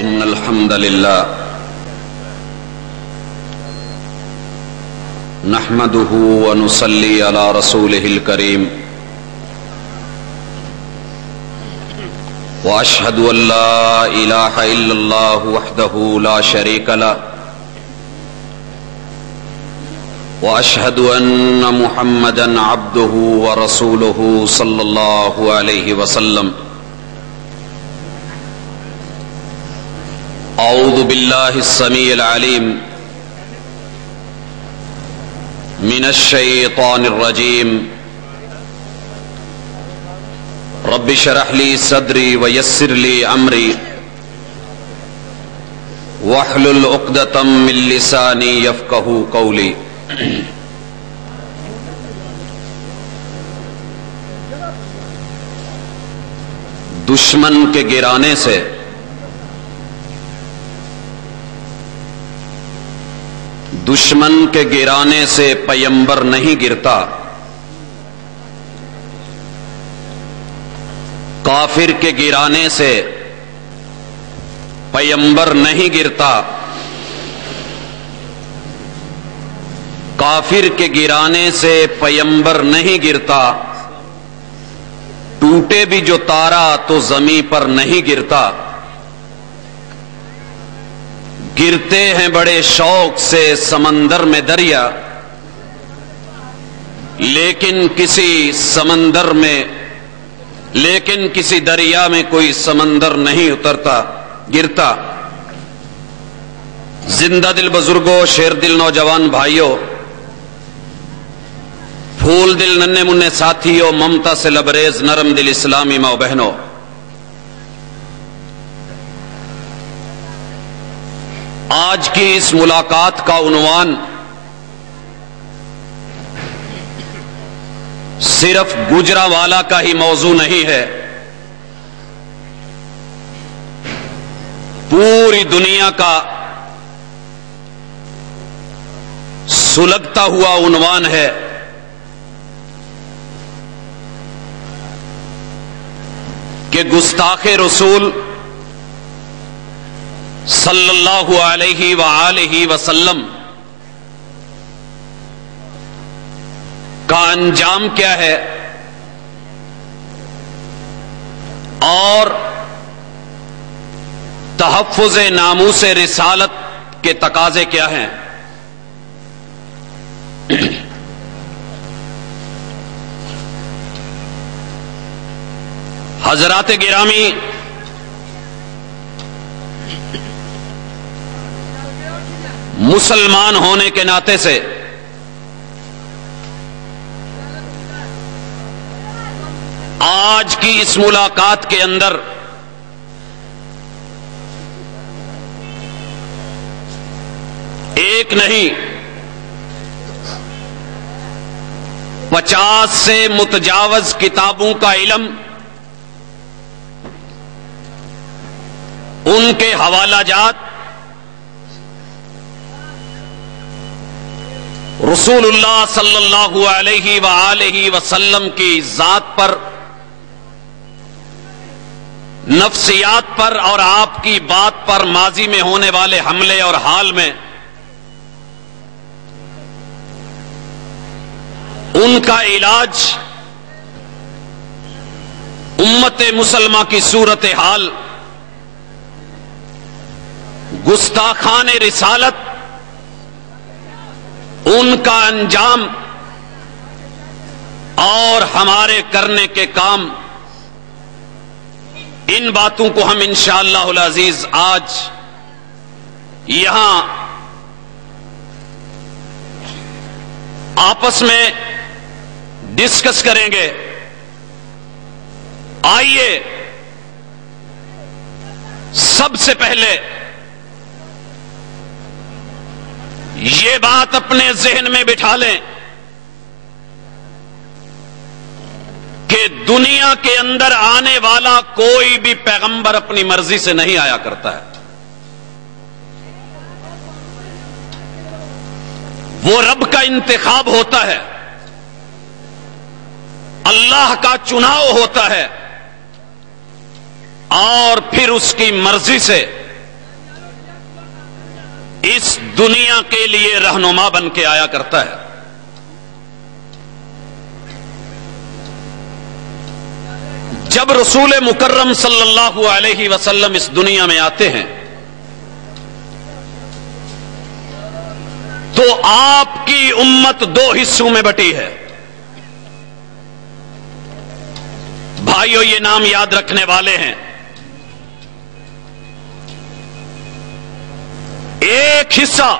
إن الحمد لله نحمده ونصلي على رسوله الكريم وأشهد أن لا إله إلا الله وحده لا شريك له وأشهد أن محمدا عبده ورسوله صلى الله عليه وسلم أعوذ بالله السميع العليم من الشيطان الرجيم رب اشرح لي صدري ويسر لي أمري واحلل عقدة من لساني يفقهوا قولي دشمن کے گرانے سے پیمبر نہیں گرتا، کافر کے گرانے سے پیمبر نہیں گرتا، کافر کے گرانے سے پیمبر نہیں گرتا، ٹوٹے بھی جو تارا تو زمین پر نہیں گرتا، گرتے ہیں بڑے شوق سے سمندر میں دریا، لیکن کسی دریا میں کوئی سمندر نہیں گرتا۔ زندہ دل بزرگوں، شیر دل نوجوان بھائیوں، پھول دل ننھے منھے ساتھیوں، ممتا سے لبریز نرم دل اسلامی ماں بہنوں، آج کی اس ملاقات کا عنوان صرف گوجرانوالہ کا ہی موضوع نہیں ہے، پوری دنیا کا سلگتا ہوا عنوان ہے کہ گستاخ رسول صلی اللہ علیہ وآلہ وسلم کا انجام کیا ہے اور تحفظ ناموس رسالت کے تقاضے کیا ہیں۔ حضرات گرامی، مسلمان ہونے کے ناطے سے آج کی اس ملاقات کے اندر ایک نہیں 50 سے متجاوز کتابوں کا علم، ان کے حوالہ جات رسول اللہ صلی اللہ علیہ وآلہ وسلم کی ذات پر، نفسیات پر اور آپ کی بات پر ماضی میں ہونے والے حملے اور حال میں ان کا علاج، امت مسلمہ کی صورتحال، گستاخان رسالت، ان کا انجام اور ہمارے کرنے کے کام، ان باتوں کو ہم انشاءاللہ العزیز آج یہاں آپس میں ڈسکس کریں گے۔ آئیے سب سے پہلے یہ بات اپنے ذہن میں بٹھا لیں کہ دنیا کے اندر آنے والا کوئی بھی پیغمبر اپنی مرضی سے نہیں آیا کرتا ہے، وہ رب کا انتخاب ہوتا ہے، اللہ کا چناؤ ہوتا ہے، اور پھر اس کی مرضی سے اس دنیا کے لیے رہنما بن کے آیا کرتا ہے. جب رسول مکرم صلی اللہ علیہ وسلم اس دنیا میں آتے ہیں تو آپ کی امت دو حصوں میں بٹی ہے. بھائیو یہ نام یاد رکھنے والے ہیں. ایک حصہ،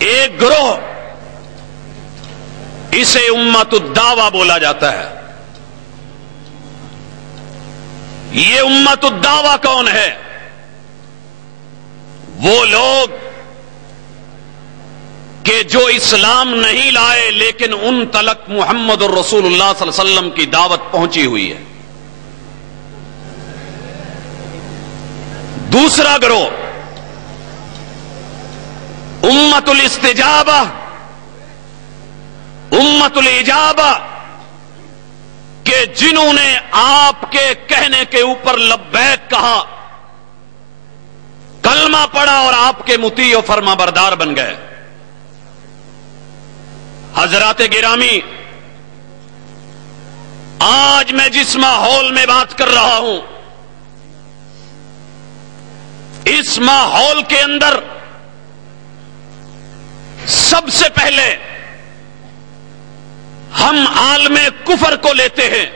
ایک گروہ، اسے امت الدعوہ بولا جاتا ہے. یہ امت الدعوہ کون ہے؟ وہ لوگ کہ جو اسلام نہیں لائے لیکن ان تلک محمد الرسول اللہ صلی اللہ علیہ وسلم کی دعوت پہنچی ہوئی ہے. دوسرا گروہ امت الاستجابہ، امت الاجابہ، کہ جنہوں نے آپ کے کہنے کے اوپر لبیک کہا، کلمہ پڑھا اور آپ کے مطیع و فرما بردار بن گئے. حضرات گرامی، آج میں جس ماحول میں بات کر رہا ہوں، اس ماحول کے اندر سب سے پہلے ہم عالم کفر کو لیتے ہیں،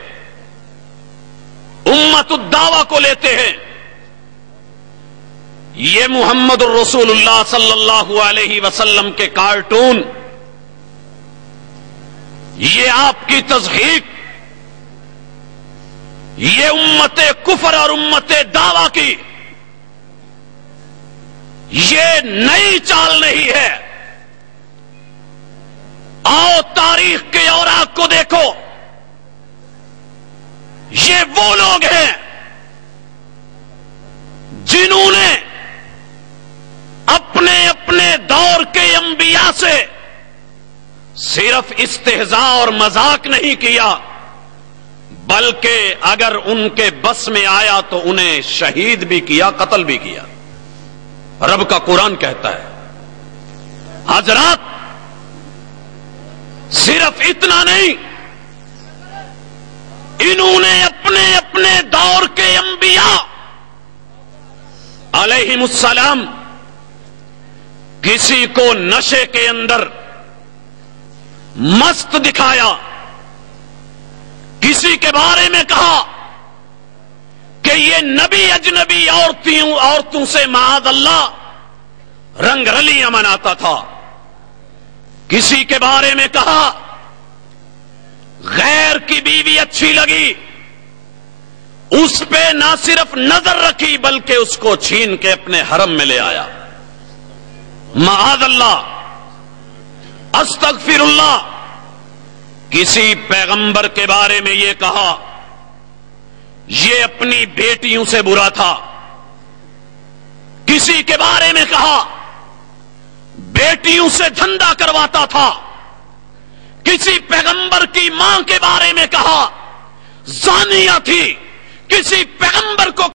امت الدعوہ کو لیتے ہیں. یہ محمد الرسول اللہ صلی اللہ علیہ وسلم کے کارٹون، یہ آپ کی تضحیک، یہ امت کفر اور امت دعویٰ کی یہ نئی چال نہیں ہے. آؤ تاریخ کے اوراق کو دیکھو، یہ وہ لوگ ہیں جنہوں نے اپنے اپنے دور کے انبیاء سے صرف استہزاء اور مذاق نہیں کیا، بلکہ اگر ان کے بس میں آیا تو انہیں شہید بھی کیا، قتل بھی کیا. رب کا قرآن کہتا ہے. حضرات، صرف اتنا نہیں، انہوں نے اپنے اپنے دور کے انبیاء علیہم السلام کسی کو نشے کے اندر مست دکھایا، کسی کے بارے میں کہا کہ یہ نبی اجنبی عورتوں سے معاذ اللہ رنگ رلیاں مناتا تھا. کسی کے بارے میں کہا غیر کی بیوی اچھی لگی، اس پہ نہ صرف نظر رکھی بلکہ اس کو چھین کے اپنے حرم میں لے آیا. معاذ اللہ، استغفر اللہ. کسی پیغمبر کے بارے میں یہ کہا یہ اپنی بیٹیوں سے برا تھا. کسی کے بارے میں کہا بیٹیوں سے دھندا کرواتا تھا. کسی پیغمبر کی ماں کے بارے میں کہا زانیہ تھی. کسی پیغمبر کو